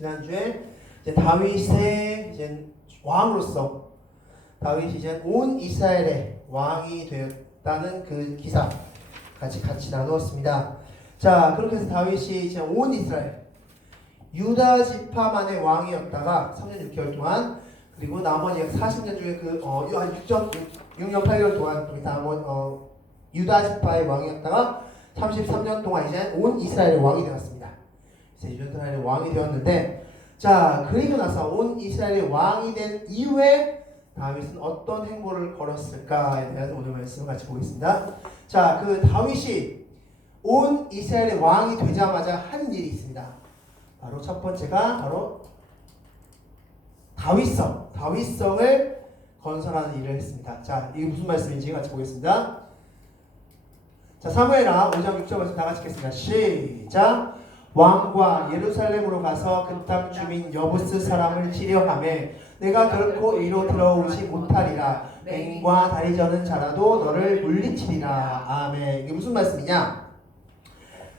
지난주에 이제 다윗의 이제 왕으로서 다윗이 이제 온 이스라엘의 왕이 되었다는 그 기사 같이 나누었습니다. 자, 그렇게 해서 다윗이 이제 온 이스라엘 유다 지파만의 왕이었다가 3년 6개월 동안, 그리고 나머지 40년 중에 6년 8개월 동안 유다 지파의 왕이었다가 33년 동안 이제 온 이스라엘의 왕이 되었습니다. 이제 이스라엘의 왕이 되었는데, 자, 그리고 나서 온 이스라엘의 왕이 된 이후에 다윗은 어떤 행보를 걸었을까에 대해서 오늘 말씀을 같이 보겠습니다. 자, 그 다윗이 온 이스라엘의 왕이 되자마자 한 일이 있습니다. 바로 첫 번째가 바로 다윗성을 건설하는 일을 했습니다. 자, 이게 무슨 말씀인지 같이 보겠습니다. 자, 사무엘하 5장 6절에서 다 같이 읽겠습니다. 시작. 왕과 예루살렘으로 가서 그 땅 주민 여부스 사람을 치려하매 내가 결코 이로 들어오지 못하리라. 맹과 다리 저는 자라도 너를 물리치리라. 아멘. 이게 무슨 말씀이냐?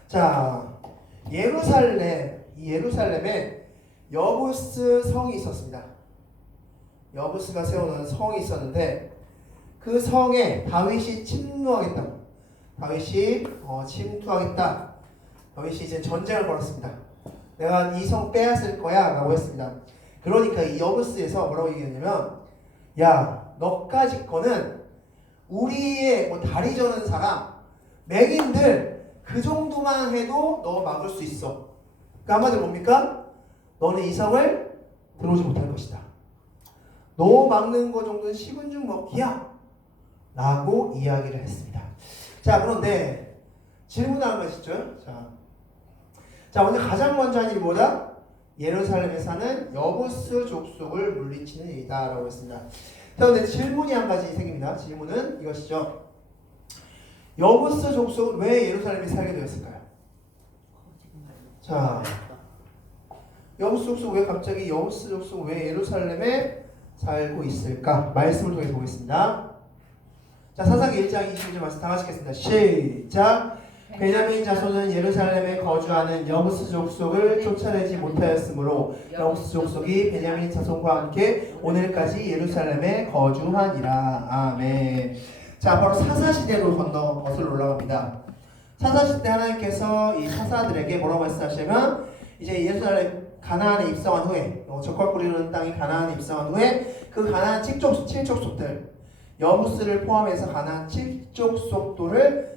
자, 예루살렘에 여부스 성이 있었습니다. 여부스가 세워놓은 성이 있었는데, 그 성에 다윗이 침투하겠다. 다윗이 이제 전쟁을 벌였습니다. 내가 이 성 빼앗을 거야 라고 했습니다. 그러니까 이 여부스에서 뭐라고 얘기했냐면, 야, 너까지 거는 우리의 다리 저는 사람, 맹인들 그 정도만 해도 너 막을 수 있어. 그러니까 한마디로 뭡니까? 너는 이 성을 들어오지 못할 것이다. 너 막는 거 정도는 식은 죽 먹기야 라고 이야기를 했습니다. 자, 그런데 질문하는 것이죠. 자, 오늘 가장 먼저 한 일이 뭐다? 예루살렘에 사는 여부스 족속을 물리치는 일이다 라고 했습니다. 그런데 질문이 한 가지 생깁니다. 질문은 이것이죠. 여부스 족속은 왜 예루살렘에 살게 되었을까요? 자, 여부스 족속 왜 예루살렘에 살고 있을까? 말씀을 통해서 보겠습니다. 자, 사사기 1장 21절 말씀 다 같이 읽겠습니다. 시작. 베냐민 자손은 예루살렘에 거주하는 여부스 족속을 쫓아내지 못하였으므로 여부스 족속이 베냐민 자손과 함께 오늘까지 예루살렘에 거주하니라. 아멘. 자, 바로 사사시대로 거슬러 올라갑니다. 사사시대 하나님께서 이 사사들에게 뭐라고 말씀하시냐면, 이제 예루살렘 가나안에 입성한 후에, 적과 꿀이는 땅이 가나안에 입성한 후에 그 가나안 7족속들 여부스를 포함해서 가나안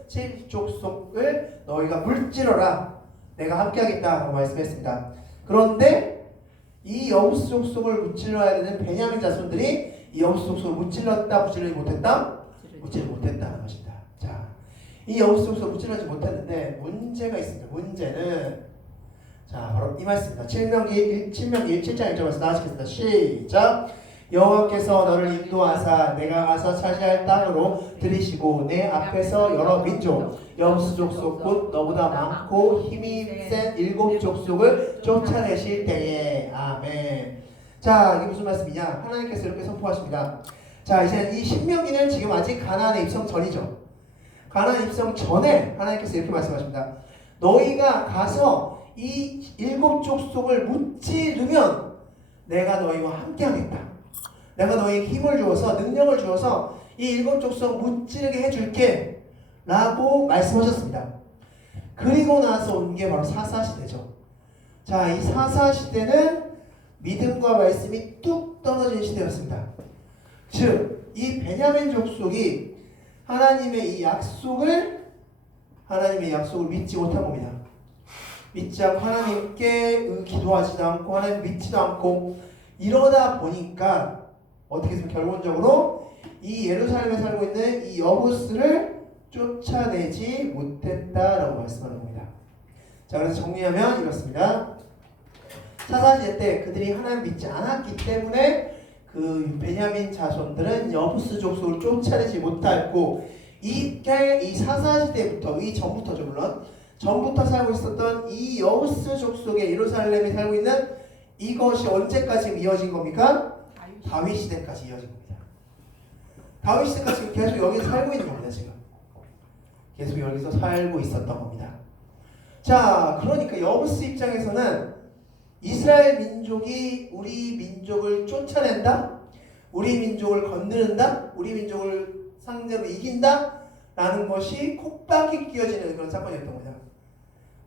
7족속을 너희가 물질러라. 내가 함께하겠다고 말씀했습니다. 그런데 이 여부스 족속을 무찔러야 되는 베냐민 자손들이 이 여부스 족속을 무찔러지 못했다? 무찔러 못했다는 것입니다. 자, 이 여부스 족속을 무찔러지 못했는데 문제가 있습니다. 문제는 자, 바로 이 말씀입니다. 7명기 7장 1절에서 나와주겠습니다. 시작. 여호와께서 너를 인도하사 내가 가서 차지할 땅으로 들이시고 내 앞에서 여러 민족 여부스 족속 곧 너보다 많고 힘이 센 7족속을 쫓아내실 때에. 아멘. 자, 이게 무슨 말씀이냐? 하나님께서 이렇게 선포하십니다. 자, 이제 이 신명기는 지금 아직 가나안에 입성 전이죠. 가나안 입성 전에 하나님께서 이렇게 말씀하십니다. 너희가 가서 이 7족속을 무찌르면 내가 너희와 함께하겠다. 내가 너희에게 힘을 주어서 능력을 주어서 이 7족속 무찌르게 해줄게 라고 말씀하셨습니다. 그리고 나서 온 게 바로 사사시대죠. 자, 이 사사시대는 믿음과 말씀이 뚝 떨어진 시대였습니다. 즉, 이 베냐민 족속이 하나님의 약속을 믿지 못한 겁니다. 믿지 않고 하나님께 기도하지도 않고 하나님 믿지도 않고 이러다 보니까 어떻게 해서 결론적으로 이 예루살렘에 살고 있는 이 여부스를 쫓아내지 못했다라고 말씀하는 겁니다. 자, 그래서 정리하면 이렇습니다. 사사시대 때 그들이 하나님 믿지 않았기 때문에 그 베냐민 자손들은 여부스 족속을 쫓아내지 못했고, 이 사사시대부터, 이 전부터죠 물론 전부터 살고 있었던 이 여부스 족속의 예루살렘에 살고 있는 이것이 언제까지 이어진 겁니까? 다윗 시대까지 이어진 겁니다. 다윗 시대까지 계속 여기서 살고 있는 겁니다. 지금 계속 여기서 살고 있었던 겁니다. 자, 그러니까 여부스 입장에서는 이스라엘 민족이 우리 민족을 쫓아낸다? 우리 민족을 건드는다? 우리 민족을 상대로 이긴다? 라는 것이 콕박이 끼어지는 그런 사건이었던 거죠.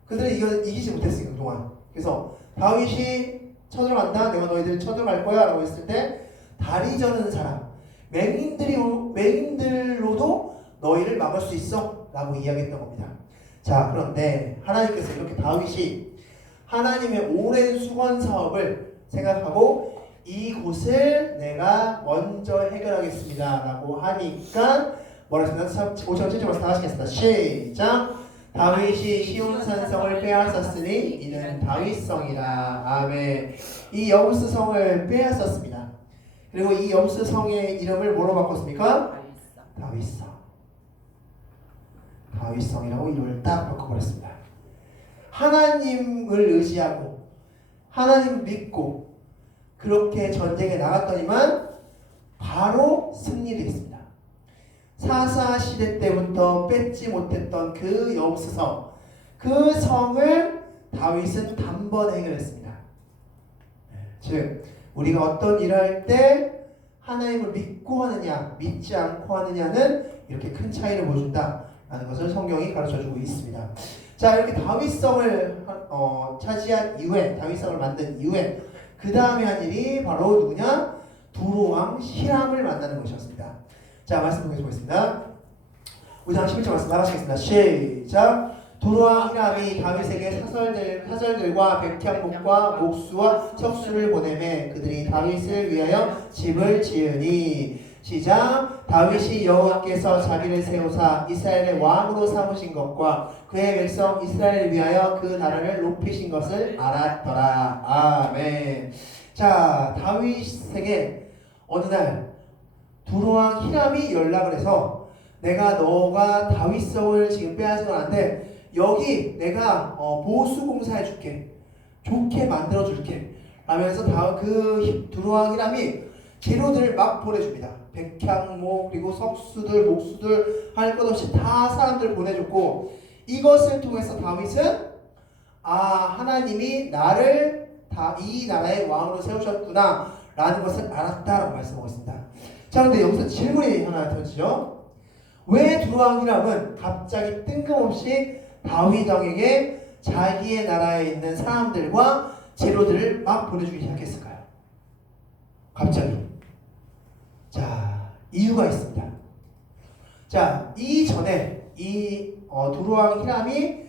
그들은 이기지 못했으니까 그동안. 그래서 다윗이 쳐들어간다, 내가 너희들을 쳐들어갈 거야 라고 했을 때 다리 저는 사람, 맹인들로도 너희를 막을 수 있어 라고 이야기했던 겁니다. 자, 그런데 하나님께서 이렇게 다윗이 하나님의 오랜 수건 사업을 생각하고 이곳을 내가 먼저 해결하겠습니다 라고 하니까 뭐라 했습니다? 5절 7절 말씀 다 하시겠습니다. 시작! 다윗이 시온산성을 빼앗았으니 이는 다윗성이라. 아멘. 이 여부스 성을 빼앗았습니다. 그리고 이 여부스 성의 이름을 뭐로 바꿨습니까? 다윗성. 다윗성이라고 이름을 딱 바꿔버렸습니다. 하나님을 의지하고 하나님을 믿고 그렇게 전쟁에 나갔더니만 바로 승리를 했습니다. 사사 시대 때부터 뺏지 못했던 그 여부스 성, 그 성을 다윗은 단번에 해결했습니다. 즉 우리가 어떤 일을 할 때 하나님을 믿고 하느냐 믿지 않고 하느냐는 이렇게 큰 차이를 보여준다라는 것을 성경이 가르쳐주고 있습니다. 자, 이렇게 다윗성을 차지한 이후에, 다윗성을 만든 이후에 그 다음에 한 일이 바로 누구냐? 두로왕 히람을 만나는 것이었습니다. 자, 말씀 보겠습니다. 5장 11절 말씀 나가시겠습니다. 시작! 두로왕 히람이 다윗에게 사설들과 백향목과 목수와 석수를 보내매 그들이 다윗을 위하여 집을 지으니. 시작! 다윗이 여호와께서 자기를 세우사 이스라엘의 왕으로 삼으신 것과 그의 백성 이스라엘을 위하여 그 나라를 높이신 것을 알았더라. 아멘. 자, 다윗에게 어느 날 두로왕 히람이 연락을 해서 내가 너가 다윗성을 지금 빼앗은 건 안 돼. 여기 내가 보수공사해 줄게. 좋게 만들어 줄게. 라면서 그 두로왕 히람이 재료들을 막 보내줍니다. 백향목 그리고 석수들 목수들 할 것 없이 다 사람들 보내줬고 이것을 통해서 다윗은 하나님이 나를 이 나라의 왕으로 세우셨구나 라는 것을 알았다라고 말씀하고 있습니다. 자, 근데 여기서 질문이 하나 던지죠. 왜 두로왕 히람은 갑자기 뜬금없이 다윗 왕에게 자기의 나라에 있는 사람들과 재료들을 막 보내주기 시작했을까요? 갑자기. 자, 이유가 있습니다. 자, 이전에 두로왕 히람이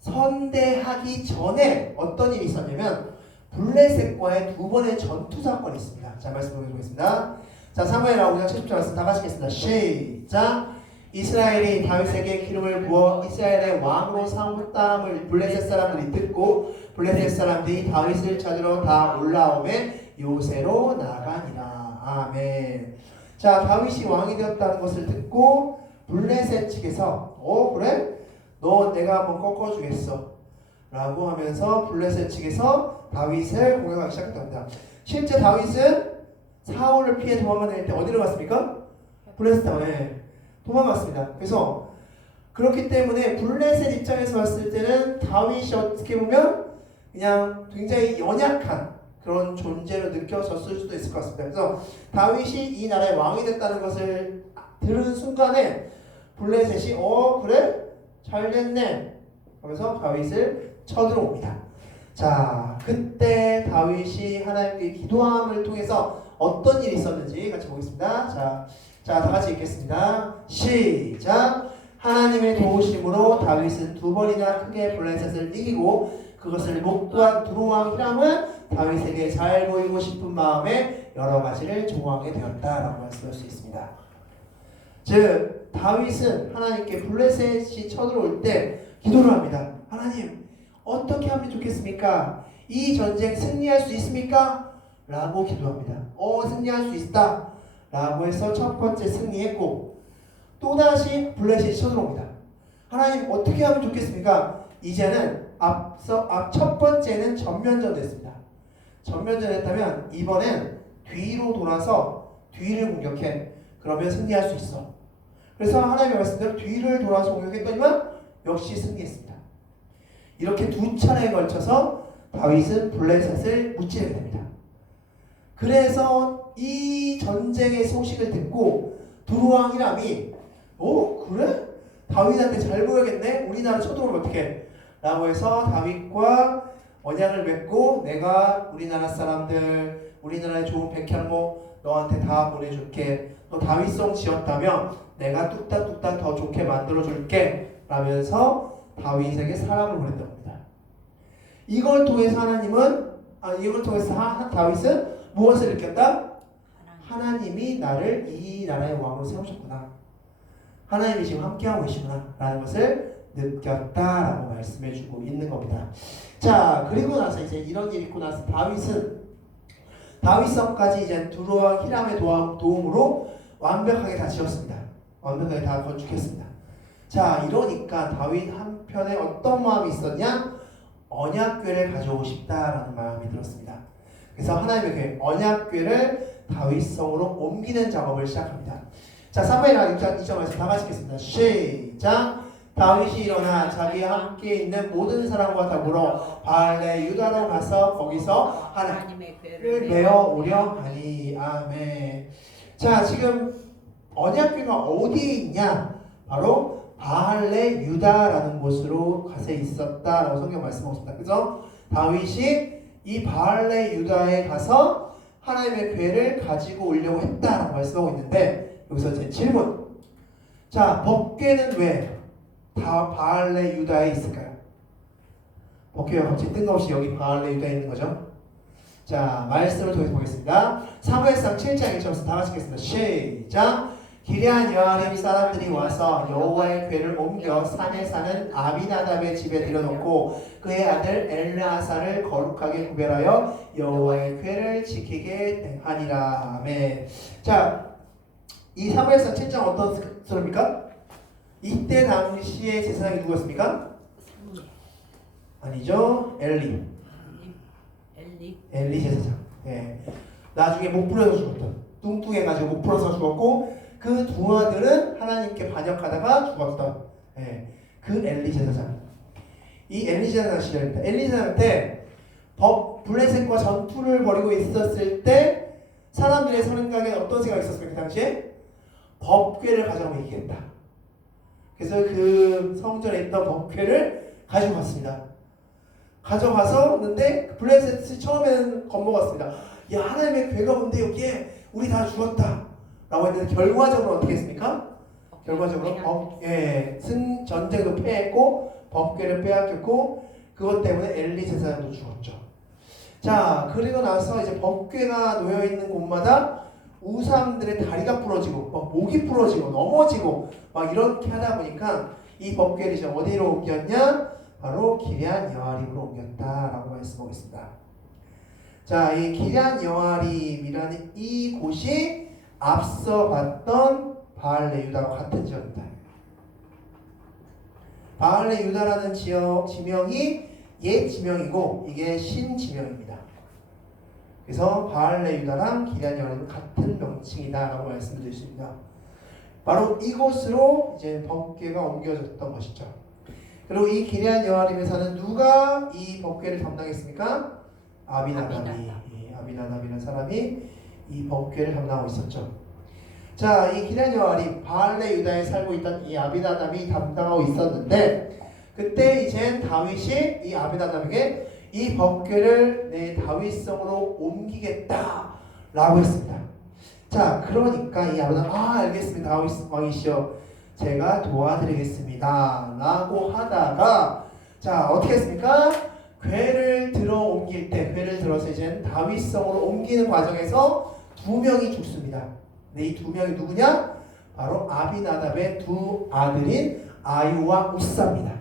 선대하기 전에 어떤 일이 있었냐면 블레셋과의 두 번의 전투 사건이 있습니다. 자, 말씀 보겠습니다. 자, 사무엘하 5장 70절 말씀 다 가시겠습니다. 시작! 이스라엘이 다윗에게 기름을 부어 이스라엘의 왕으로 삼았다함을 블레셋 사람들이 듣고 블레셋 사람들이 다윗을 찾으러 다 올라오매 요새로 나가니라. 아멘. 자, 다윗이 왕이 되었다는 것을 듣고 블레셋 측에서 그래? 너 내가 한번 꺾어주겠어 라고 하면서 블레셋 측에서 다윗을 공격하기 시작했답니다. 실제 다윗은 사울을 피해 도망가낼 때 어디로 갔습니까? 블레셋 땅에 도망갔습니다. 그래서 그렇기 때문에 블레셋 입장에서 봤을 때는 다윗이 어떻게 보면 그냥 굉장히 연약한 그런 존재로 느껴졌을 수도 있을 것 같습니다. 그래서 다윗이 이 나라의 왕이 됐다는 것을 들은 순간에 블레셋이 그래? 잘 됐네 하면서 다윗을 쳐들어옵니다. 자, 그때 다윗이 하나님께 기도함을 통해서 어떤 일이 있었는지 같이 보겠습니다. 자, 다 같이 읽겠습니다. 시작! 하나님의 도우심으로 다윗은 두 번이나 크게 블레셋을 이기고 그것을 목도한 두로왕 히람은 다윗에게 잘 보이고 싶은 마음에 여러 가지를 조항하게 되었다라고 말씀할 수 있습니다. 즉 다윗은 하나님께 블레셋이 쳐들어올 때 기도를 합니다. 하나님 어떻게 하면 좋겠습니까? 이 전쟁 승리할 수 있습니까? 라고 기도합니다. 승리할 수 있다 라고 해서 첫 번째 승리했고 또다시 블레셋이 쳐들어옵니다. 하나님 어떻게 하면 좋겠습니까? 이제는 첫 번째는 전면전 됐습니다. 전면전 했다면 이번엔 뒤로 돌아서 뒤를 공격해. 그러면 승리할 수 있어. 그래서 하나님의 말씀대로 뒤를 돌아서 공격했더니만 역시 승리했습니다. 이렇게 두 차례에 걸쳐서 다윗은 블레셋을 무찌르게 됩니다. 그래서 이 전쟁의 소식을 듣고 두루왕 히람이 그래? 다윗한테 잘 보여야겠네? 우리나라 쳐들어오면 어떡해? 라고 해서 다윗과 언약을 맺고 내가 우리나라 사람들 우리나라의 좋은 백향목 너한테 다 보내줄게. 너 다윗성 지었다면 내가 뚝딱뚝딱 더 좋게 만들어줄게 라면서 다윗에게 사람을 보냈던 겁니다. 이걸 통해서 이걸 통해서 다윗은 무엇을 느꼈다? 하나님이 나를 이 나라의 왕으로 세우셨구나. 하나님이 지금 함께하고 계시구나 라는 것을 느꼈다라고 말씀해주고 있는 겁니다. 자, 그리고 나서 이제 이런 일이 있고 나서 다윗성까지 이제 두루왕 히람의 도움으로 완벽하게 다 지었습니다. 완벽하게 다 건축했습니다. 자, 이러니까 다윗 한편에 어떤 마음이 있었냐? 언약궤를 가져오고 싶다라는 마음이 들었습니다. 그래서 하나님의 궤, 언약궤를 다윗성으로 옮기는 작업을 시작합니다. 자, 사무엘하 6장 2절에서 다 같이 읽겠습니다. 시작! 다윗이 일어나 자기와 함께 있는 모든 사람과 더불어 바알레 유다로 가서 거기서 하나님의 궤를 메어 오려 하니. 아멘. 자, 지금 언약궤가 어디에 있냐? 바로 바알레 유다라는 곳으로 가서 있었다라고 성경 말씀하고 있습니다. 그래서 다윗이 이 바알레 유다에 가서 하나님의 궤를 가지고 오려고 했다라고 말씀하고 있는데, 여기서 제 질문. 자, 법궤는 왜 다 바알레 유다에 있을까요? 법궤가 갑자기 뜬금없이 여기 바알레 유다에 있는 거죠. 자, 말씀을 통해서 보겠습니다. 사무엘상 7장 1절에서 다 같이 읽겠습니다. 시작! 기럇 여아림 사람들이 와서 여호와의 궤를 옮겨 산에 사는 아비나답의 집에 들여놓고 그의 아들 엘르아사를 거룩하게 구별하여 여호와의 궤를 지키게 하니라. 아멘. 자, 이 사무엘상 7장 어떤 스토리입니까? 이때 당시의 제사장이 누구였습니까? 아니죠. 엘리 제사장. 예. 나중에 못 풀어서 죽었던, 뚱뚱해가지고 못 풀어서 죽었고 그 두 아들은 하나님께 반역하다가 죽었던, 그 엘리 제사장. 이 엘리 제사장 시절입니다. 엘리 제사장 때 블레셋과 전투를 벌이고 있었을 때 사람들의 생각에 어떤 생각이 있었습니까? 그 당시에 법궤를 가져가면 이기겠다. 그래서 그 성전에 있던 법궤를 가지고 갔습니다. 가져가서 근데 블레셋이 처음에는 겁먹었습니다. 야, 하나님의 궤가 온데 여기에 우리 다 죽었다 라고 했는데 결과적으로 어떻게 했습니까? 결과적으로 전쟁도 패했고 법궤를 빼앗겼고 그것 때문에 엘리 제사장도 죽었죠. 자, 그리고 나서 이제 법궤가 놓여있는 곳마다 우상들의 다리가 부러지고 목이 부러지고 넘어지고 막 이렇게 하다 보니까 이 법궤를 이제 어디로 옮겼냐? 바로 기럇 여아림으로 옮겼다라고 말씀하겠습니다. 자, 이 기럇 여아림이라는 이 곳이 앞서 봤던 바알레 유다와 같은 지역입니다. 바알레 유다라는 지명이 옛 지명이고 이게 신 지명입니다. 그래서 바알레 유다랑 기럇 여아림은 같은 명칭이다라고 말씀드릴 수 있습니다. 바로 이곳으로 이제 법궤가 옮겨졌던 것이죠. 그리고 이 기럇 여아림에서는 누가 이 법궤를 담당했습니까? 아비나답이라는 사람이 이 법궤를 담당하고 있었죠. 자, 이 기럇 여아림, 바알레 유다에 살고 있던 이 아비나답이 담당하고 있었는데 그때 이제 다윗이 이 아비나답에게 이 법궤를 내 다윗성으로 옮기겠다라고 했습니다. 자, 그러니까 이 아비나답 알겠습니다. 다윗 왕이시여 제가 도와드리겠습니다 라고 하다가 자, 어떻게 했습니까? 궤를 들어서 이제 다윗성으로 옮기는 과정에서 두 명이 죽습니다. 근데 이 두 명이 누구냐? 바로 아비나답의 두 아들인 아유와 우사입니다.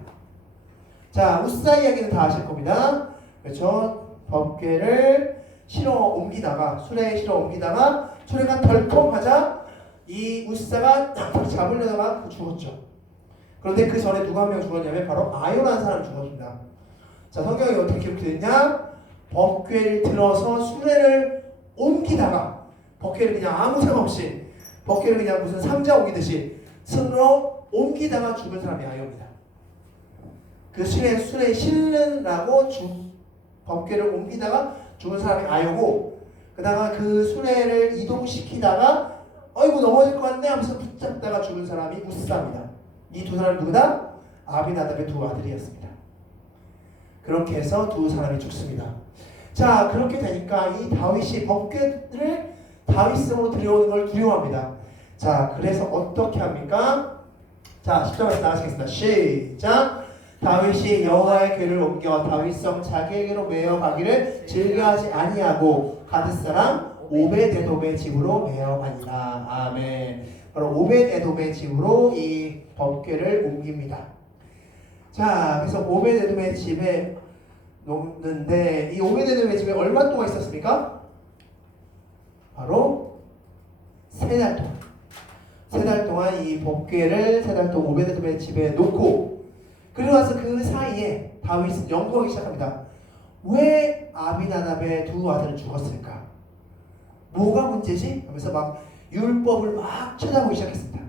자, 우사 이야기는 다 아실 겁니다. 그렇죠? 법궤를 수레에 실어 옮기다가 수레가 덜컹하자 이 우사가 잡으려다가 죽었죠. 그런데 그 전에 누가 한 명 죽었냐면 바로 아유라는 사람이 죽었습니다. 자, 성경이 어떻게 기록되었냐? 법궤를 들어서 수레를 옮기다가 법궤를 그냥 아무 생각 없이 법궤를 그냥 무슨 상자 옮기듯이 손으로 옮기다가 죽은 사람이 아유입니다. 그 수레에 실느라고 법궤를 옮기다가 죽은 사람이 아요고, 그다가 그 수레를 이동시키다가 어이구 넘어질 것 같네 하면서 붙잡다가 죽은 사람이 우사입니다. 이 두 사람이 누구다? 아비나답의 두 아들이었습니다. 그렇게 해서 두 사람이 죽습니다. 자, 그렇게 되니까 이 다윗이 법궤를 다윗성으로 들여오는 걸 두려워합니다. 자, 그래서 어떻게 합니까? 자, 10절에서 나가시겠습니다. 시작! 다윗이 여호와의 궤를 옮겨 다윗성 자기에게로 메어 가기를 즐겨하지 아니하고 가드 사람 오벳에돔의 집으로 메어 가니라. 아멘. 바로 오벳에돔의 집으로 이 법궤를 옮깁니다. 자, 그래서 오벳에돔의 집에 놓는데 이 오벳에돔의 집에 얼마 동안 있었습니까? 바로 3달 동안. 3달 동안 이 법궤를 3달 동안 오벳에돔의 집에 놓고, 그리고 나서 그 사이에 다윗은 연구하기 시작합니다. 왜 아비나답의 두 아들은 죽었을까? 뭐가 문제지? 하면서 막 율법을 막 찾아보기 시작했습니다.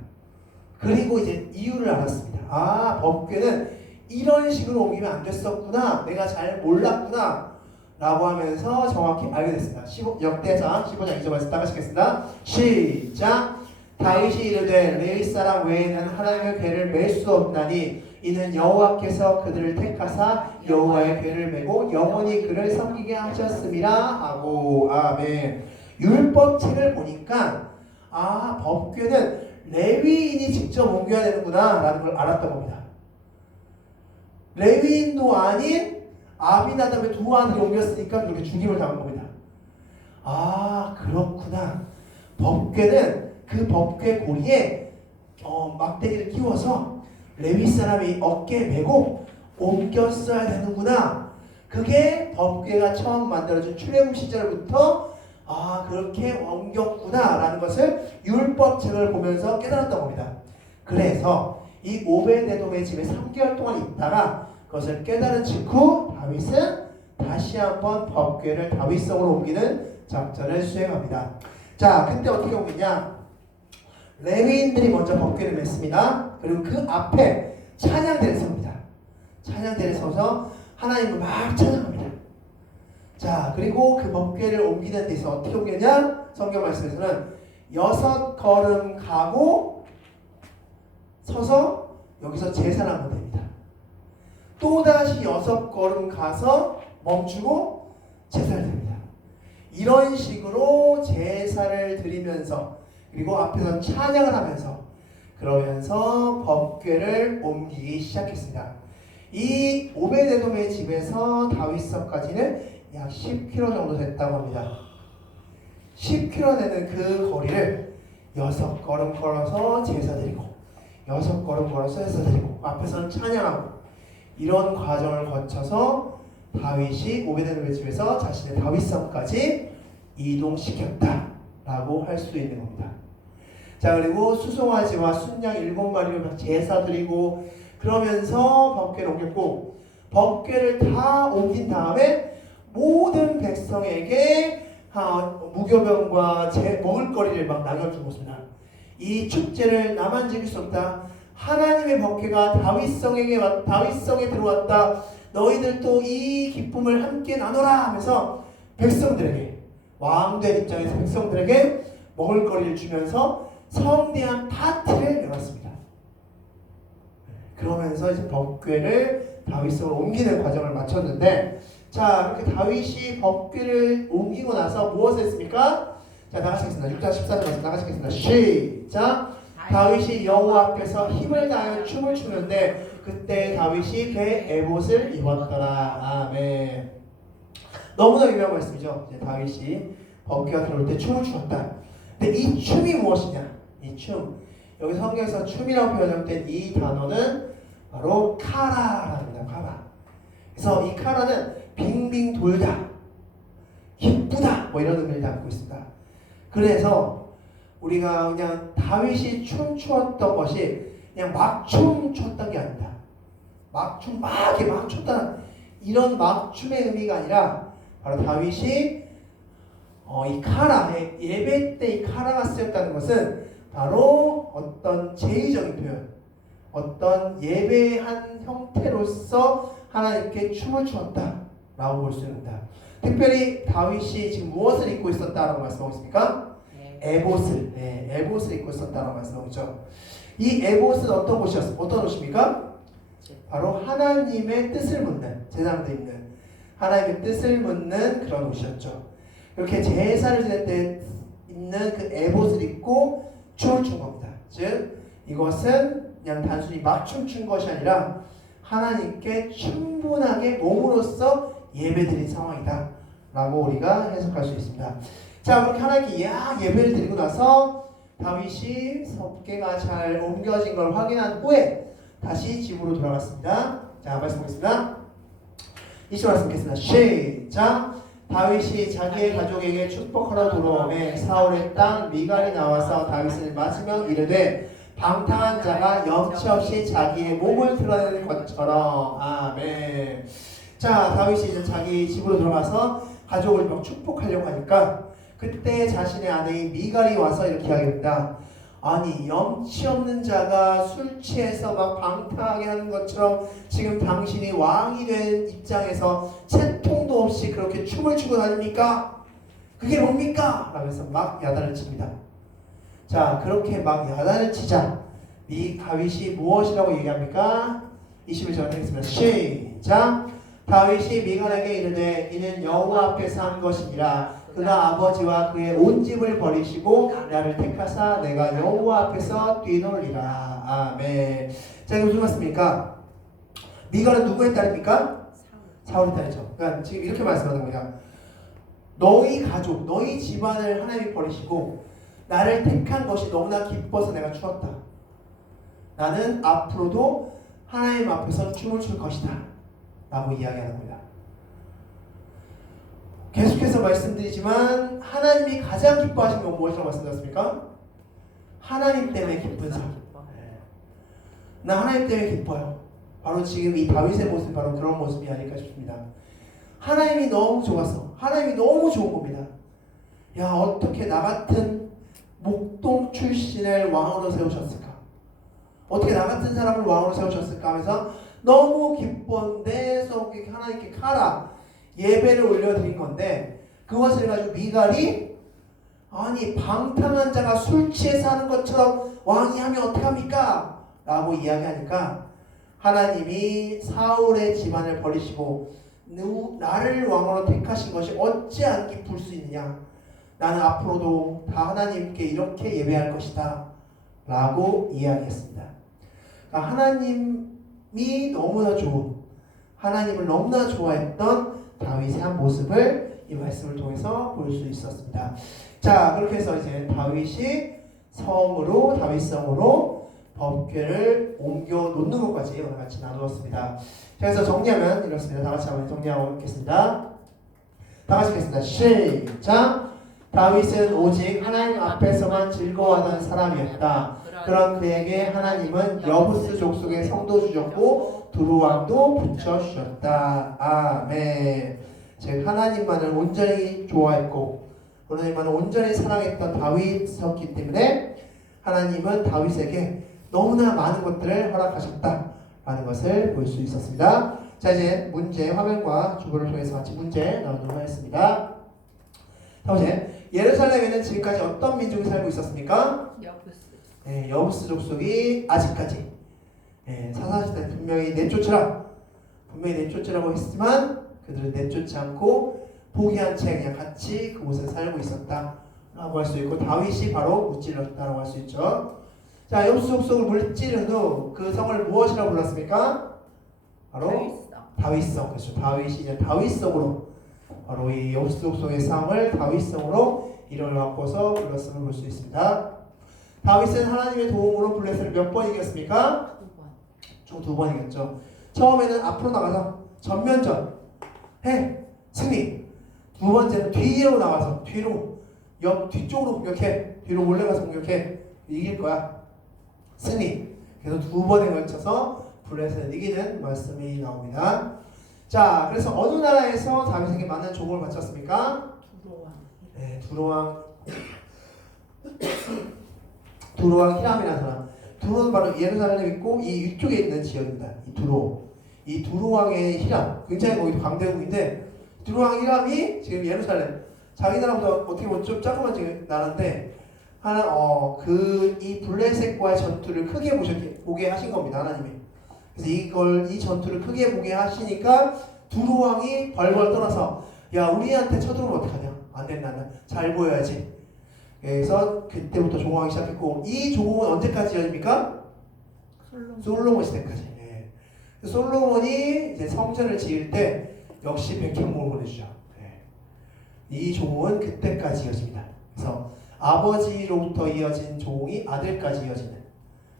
그리고 이제 이유를 알았습니다. 아, 법궤는 이런 식으로 옮기면 안 됐었구나. 내가 잘 몰랐구나. 라고 하면서 정확히 알게 됐습니다. 역대상 15장 2절 말씀 따라하시겠습니다. 시작! 다윗이 이르되 레위 사람 외에는 하나님의 궤를 맬 수 없나니 이는 여호와께서 그들을 택하사 여호와의 궤를 메고 영원히 그를 섬기게 하셨음이라 하고. 아멘. 율법책을 보니까 아, 법궤는 레위인이 직접 옮겨야 되는구나 라는 걸 알았던 겁니다. 레위인도 아닌 아비나답의 두 아들이 옮겼으니까 그렇게 죽임을 당한 겁니다. 아, 그렇구나. 법궤는 그 법궤 고리에 막대기를 끼워서 레위 사람이 어깨에 메고 옮겼어야 되는구나. 그게 법궤가 처음 만들어진 출애굽 시절부터 아, 그렇게 옮겼구나 라는 것을 율법책을 보면서 깨달았던 겁니다. 그래서 이 오벳에돔의 집에 3개월 동안 있다가 그것을 깨달은 직후 다윗은 다시 한번 법궤를 다윗성으로 옮기는 작전을 수행합니다. 자, 그때 어떻게 옮기냐? 레위인들이 먼저 법궤를 맸습니다. 그리고 그 앞에 찬양대를 섭니다. 찬양대를 서서 하나님을 막 찬양합니다. 자, 그리고 그 법궤를 옮기는 데서 어떻게 옮겼냐? 성경 말씀에서는 6걸음 가고 서서 여기서 제사를 하면 됩니다. 또다시 6걸음 가서 멈추고 제사를 드립니다. 이런 식으로 제사를 드리면서 그리고 앞에서 찬양을 하면서 그러면서 법궤를 옮기기 시작했습니다. 이 오벳에돔의 집에서 다윗성까지는 약 10km 정도 됐다고 합니다. 10km 되는 그 거리를 6걸음 걸어서 제사 드리고 6걸음 걸어서 제사 드리고 앞에서는 찬양하고 이런 과정을 거쳐서 다윗이 오벳에돔의 집에서 자신의 다윗성까지 이동시켰다라고 할 수 있는 겁니다. 자, 그리고 수송아지와 순양 7마리를 제사 드리고 그러면서 법궤를 옮겼고 법궤를 다 옮긴 다음에 모든 백성에게 무교병과 먹을거리를 막 나눠주고 있습니다. 이 축제를 나만 즐길 수 없다. 하나님의 법궤가 다윗성에 들어왔다. 너희들도 이 기쁨을 함께 나눠라 하면서 백성들에게, 왕된 입장에서 백성들에게 먹을거리를 주면서 성대한 파티를 열었습니다. 그러면서 이제 법궤를 다윗성으로 옮기는 과정을 마쳤는데, 자, 그렇게 다윗이 법궤를 옮기고 나서 무엇을 했습니까? 자, 나가시겠습니다. 6장 14절 말씀 나가시겠습니다. 시작! 다윗이 여호와 앞에서 힘을 다하여 춤을 추는데 그때 다윗이 배 에봇을 입었더라. 아멘. 너무나 유명한 말씀이죠. 이제 다윗이 법궤가 들어올 때 춤을 추었다. 근데 이 춤이 무엇이냐? 이 춤. 여기 성경에서 춤이라고 표현된 이 단어는 바로 카라랍니다. 카라. 그래서 이 카라는 빙빙 돌다, 기쁘다 뭐 이런 의미를 담고 있습니다. 그래서 우리가 그냥 다윗이 춤추었던 것이 그냥 막 춤췄던 게 아닙니다. 막춤 막 이렇게 막 췄다는 이런 막춤의 의미가 아니라 바로 다윗이 이 카라, 예배 때 이 카라가 쓰였다는 것은 바로 어떤 제의적인 표현, 어떤 예배한 형태로서 하나님께 춤을 추었다 라고 볼 수 있습니다. 특별히 다윗이 지금 무엇을 입고 있었다라고 말씀하고 있습니까? 에봇을, 에봇을 입고 있었다라고 말씀하고 있죠. 이 에봇은 어떤 옷입니까? 바로 하나님의 뜻을 묻는, 제사장도 입는 하나님의 뜻을 묻는 그런 옷이었죠. 이렇게 제사를 지낼 때 입는 그 에봇을 입고 춤을 춘 겁니다. 즉 이것은 그냥 단순히 막 춤춘 것이 아니라 하나님께 충분하게 몸으로써 예배드린 상황이다 라고 우리가 해석할 수 있습니다. 자, 그렇게 하나님께 예배를 드리고 나서 다윗이 석계가 잘 옮겨진 걸 확인한 후에 다시 집으로 돌아갔습니다. 자, 말씀 보겠습니다. 20절 말씀 보겠습니다. 시작. 다윗이 자기의 가족에게 축복하러 돌아오매 사울의 딸 미갈이 나와서 다윗을 맞으며 이르되 방탕한 자가 염치 없이 자기의 몸을 드러내는 것처럼. 아멘. 자, 다윗이 이제 자기 집으로 들어가서 가족을 막 축복하려고 하니까 그때 자신의 아내인 미갈이 와서 이렇게 이야기합니다. 아니, 염치 없는 자가 술 취해서 막 방탕하게 하는 것처럼 지금 당신이 왕이 된 입장에서 채통도 없이 그렇게 춤을 추고 다닙니까? 그게 뭡니까? 라면서 막 야단을 칩니다. 자, 그렇게 막 야단을 치자 다윗이 무엇이라고 얘기합니까? 21절 하겠습니다. 시작. 다윗이 미갈에게 이르되 이는 여호와 앞에서 한 것이니라. 그가 아버지와 그의 온 집을 버리시고 나를 택하사 내가 여호와 앞에서 뛰놀리라. 아멘. 자, 이게 무슨 말씀입니까? 미갈은 누구의 딸입니까? 사울의 딸이죠. 그러니까 지금 이렇게 말씀하는 겁니다. 너희 가족, 너희 집안을 하나님이 버리시고 나를 택한 것이 너무나 기뻐서 내가 추었다. 나는 앞으로도 하나님 앞에서 춤을 출 것이다 라고 이야기하는 겁니다. 계속해서 말씀드리지만 하나님이 가장 기뻐하시는 건 무엇이라고 말씀드렸습니까? 하나님 때문에 기쁜 삶. 나 하나님 때문에 기뻐요. 바로 지금 이 다윗의 모습이 바로 그런 모습이 아닐까 싶습니다. 하나님이 너무 좋아서, 하나님이 너무 좋은 겁니다. 야, 어떻게 나 같은 목동 출신을 왕으로 세우셨을까? 어떻게 나 같은 사람을 왕으로 세우셨을까 하면서 너무 기뻤는데 하나님께 가라 예배를 올려드린 건데, 그것을 가지고 미갈이 아니 방탕한 자가 술 취해서 하는 것처럼 왕이 하면 어떡합니까? 라고 이야기하니까 하나님이 사울의 집안을 버리시고 나를 왕으로 택하신 것이 어찌 안 기쁠 수 있느냐. 나는 앞으로도 다 하나님께 이렇게 예배할 것이다 라고 이야기했습니다. 그러니까 하나님이 너무나 좋은, 하나님을 너무나 좋아했던 다윗의 한 모습을 이 말씀을 통해서 볼 수 있었습니다. 자, 그렇게 해서 이제 다윗이 다윗성으로 법궤를 옮겨 놓는 것까지 오늘 같이 나누었습니다. 그래서 정리하면 이렇습니다. 다 같이 한번 정리하고 읽겠습니다. 다 같이 읽겠습니다. 시작. 다윗은 오직 하나님 앞에서만 즐거워하던 사람이었다. 그런 그에게 하나님은 여부스 족속의 성도 주셨고 두루왕도 붙여주셨다. 아멘. 즉 하나님만을 온전히 좋아했고 하나님만을 온전히 사랑했던 다윗이었기 때문에 하나님은 다윗에게 너무나 많은 것들을 허락하셨다라는 것을 볼 수 있었습니다. 자, 이제 문제 화면과 주보를 통해서 같이 문제 나누도록 하겠습니다. 자, 이제 예루살렘에는 지금까지 어떤 민족이 살고 있었습니까? 여부스. 여부스 족속이 아직까지 사사시대 분명히 내쫓으라고 했지만 그들은 내쫓지 않고 포기한 채 그냥 같이 그곳에 살고 있었다라고 할 수 있고, 다윗이 바로 무찔렀다라고 할 수 있죠. 자, 여부스 족속을 물찌른 후 그 성을 무엇이라고 불렀습니까? 바로 다윗성. 그렇죠. 다윗이 이제 다윗성으로 바로 이 여부스 족속의 성을 다윗성으로 이름을 바꿔서 불렀음을 볼 수 있습니다. 다윗은 하나님의 도움으로 블레셋을 몇 번 이겼습니까? 총 2번 이겼죠. 처음에는 앞으로 나가서 전면전 승리. 두 번째는 뒤로 나가서 뒤쪽으로 공격해. 뒤로 올라가서 공격해. 이길 거야. 승리. 그래서 2번에 걸쳐서 블레셋을 이기는 말씀이 나옵니다. 자, 그래서 어느 나라에서 다윗에게 많은 조공을 바쳤습니까? 두로왕 히람이라는 사람. 두로는 바로 예루살렘에 있고 이 위쪽에 있는 지역입니다. 이 두로왕의 히람, 굉장히 거기도 강대국인데 두루왕 히람이 지금 예루살렘 자기 나라보다 어떻게 보면 좀 조그만 지금 나라인데 이 블레셋과의 전투를 크게 보게 하신 겁니다. 하나님이. 그래서 이 전투를 크게 보게 하시니까 두루왕이 벌벌 떠나서 야 우리한테 쳐들어오면 어떡하냐. 안 된다. 잘 보여야지. 그래서 그때부터 조공하기 시작했고 이 조공은 언제까지 이어집니까? 솔로몬 시대까지. 예. 솔로몬이 이제 성전을 지을 때 역시 백현목을 보내주죠. 예. 이 조공은 그때까지 이어집니다. 그래서 아버지로부터 이어진 조공이 아들까지 이어지는.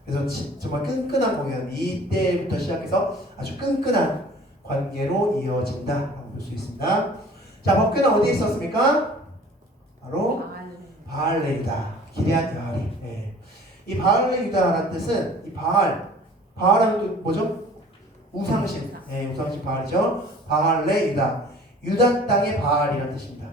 그래서 정말 끈끈한 관계는 이때부터 시작해서 아주 끈끈한 관계로 이어진다라고 볼 수 있습니다. 자, 법궤는 어디에 있었습니까? 바로 바알레이다. 기럇 여아림. 예. 이 바알레이다라는 뜻은 이 바알하면 또 뭐죠? 우상신. 예, 우상신 바알이죠. 바알레이다. 유다 땅의 바알이라는 뜻입니다.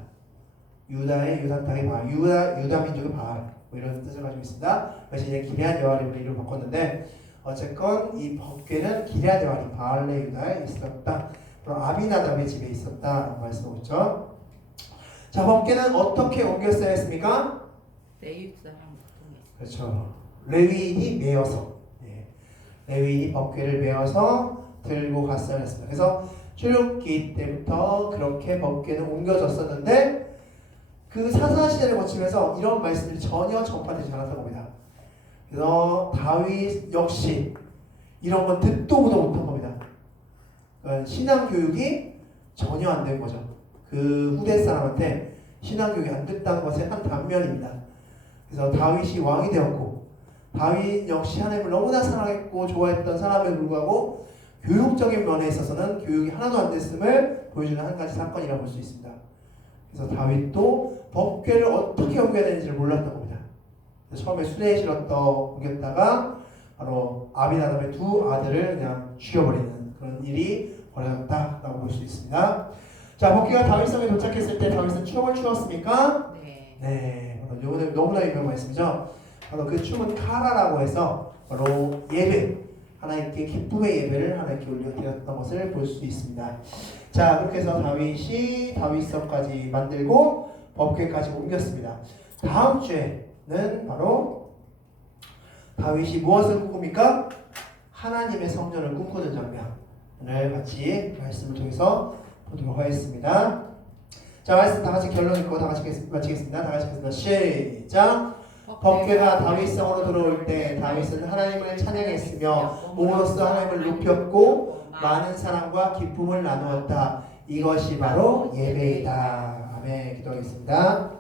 유다 땅의 바알. 유다 민족의 바알. 뭐 이런 뜻을 가지고 있습니다. 그래서 이제 기럇 여아림으로 이름을 바꿨는데 어쨌건 이 법궤는 기럇 여아림 바알레이다에 있었다. 그럼 아비나답의 집에 있었다라고 말씀하고 있죠. 자, 법궤는 어떻게 옮겼어야 했습니까? 레위 사람 그렇죠. 레위인이 메어서 레위인이 법궤를 메어서 들고 갔어야 했습니다. 그래서 출애굽기 때부터 그렇게 법궤는 옮겨졌었는데 그 사사시대를 거치면서 이런 말씀들이 전혀 전파되지 않았던 겁니다. 그래서 다윗 역시 이런 건 듣도 보도 못한 겁니다. 그러니까 신앙 교육이 전혀 안 된 거죠. 그 후대 사람한테 신앙 교육이 안 됐다는 것의 한 단면입니다. 그래서 다윗이 왕이 되었고 다윗 역시 하나님을 너무나 사랑했고 좋아했던 사람에 불구하고 교육적인 면에 있어서는 교육이 하나도 안 됐음을 보여주는 한 가지 사건이라고 볼 수 있습니다. 그래서 다윗도 법궤를 어떻게 옮겨야 되는지를 몰랐던 겁니다. 처음에 수레에 실었더 옮겼다가 바로 아비나답의 두 아들을 그냥 죽여버리는 그런 일이 벌어졌다라고 볼 수 있습니다. 자, 법궤가 다윗성에 도착했을 때 다윗은 춤을 추었습니까? 네. 이거는 너무나 유명한 말씀이죠. 바로 그 춤은 카라라고 해서 바로 예배, 하나님께 기쁨의 예배를 하나님께 올려드렸던 것을 볼 수 있습니다. 자, 그렇게 해서 다윗이 다윗성까지 만들고 법궤까지 옮겼습니다. 다음 주에는 바로 다윗이 무엇을 꿈꿉니까? 하나님의 성전을 꿈꾸는 장면을 같이 말씀을 통해서 보도록 하겠습니다. 자, 말씀 다 같이 결론 읽고 다 같이 마치겠습니다. 다 같이 하겠습니다. 시작. 법궤가 다윗성으로 들어올 때 다윗은 하나님을 찬양했으며 몸으로써 하나님을 높였고 많은 사랑과 기쁨을 나누었다. 이것이 바로 예배이다. 아멘. 기도하겠습니다.